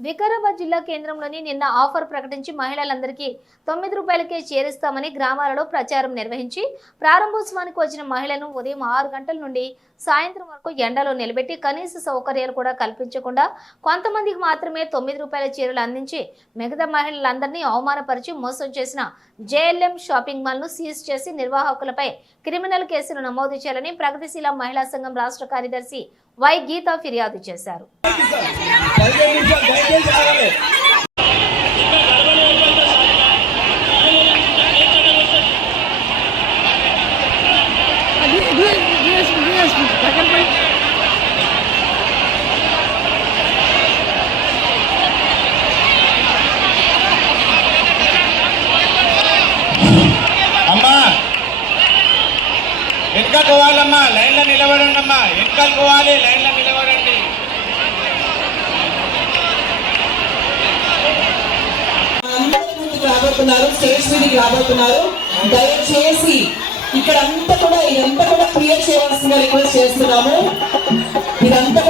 వికారాబాద్ జిల్లా కేంద్రంలోని నిన్న ఆఫర్ ప్రకటించి మహిళలందరికీ తొమ్మిది రూపాయలకే చేరుస్తామని గ్రామాలలో ప్రచారం నిర్వహించి ప్రారంభోత్సవానికి వచ్చిన మహిళలను ఉదయం ఆరు గంటల నుండి సాయంత్రం వరకు ఎండలో నిలబెట్టి కనీస సౌకర్యాలు కూడా కల్పించకుండా కొంతమందికి మాత్రమే తొమ్మిది రూపాయల చీరలు అందించి మిగతా మహిళలందరినీ అవమానపరిచి మోసం చేసిన జేఎల్ఎం షాపింగ్ మాల్ను సీజ్ చేసి నిర్వాహకులపై క్రిమినల్ కేసులు నమోదు చేయాలని ప్రగతిశీల మహిళా సంఘం రాష్ట్ర కార్యదర్శి వై గీత ఫిర్యాదు చేశారు. అమ్మా! వెనక పోవాలమ్మా లైన్లో నిలబడండి అమ్మా వెనకాల పోవాలి లైన్లో నిలబడండి. రాబోతున్నారు స్టేజ్ మీదకి రాబోతున్నారు. దయచేసి ఇక్కడ అంతా కూడా ఇదంతా కూడా క్లియర్ చేయవలసిందిగా రిక్వెస్ట్ చేస్తున్నాము. ఇదంతా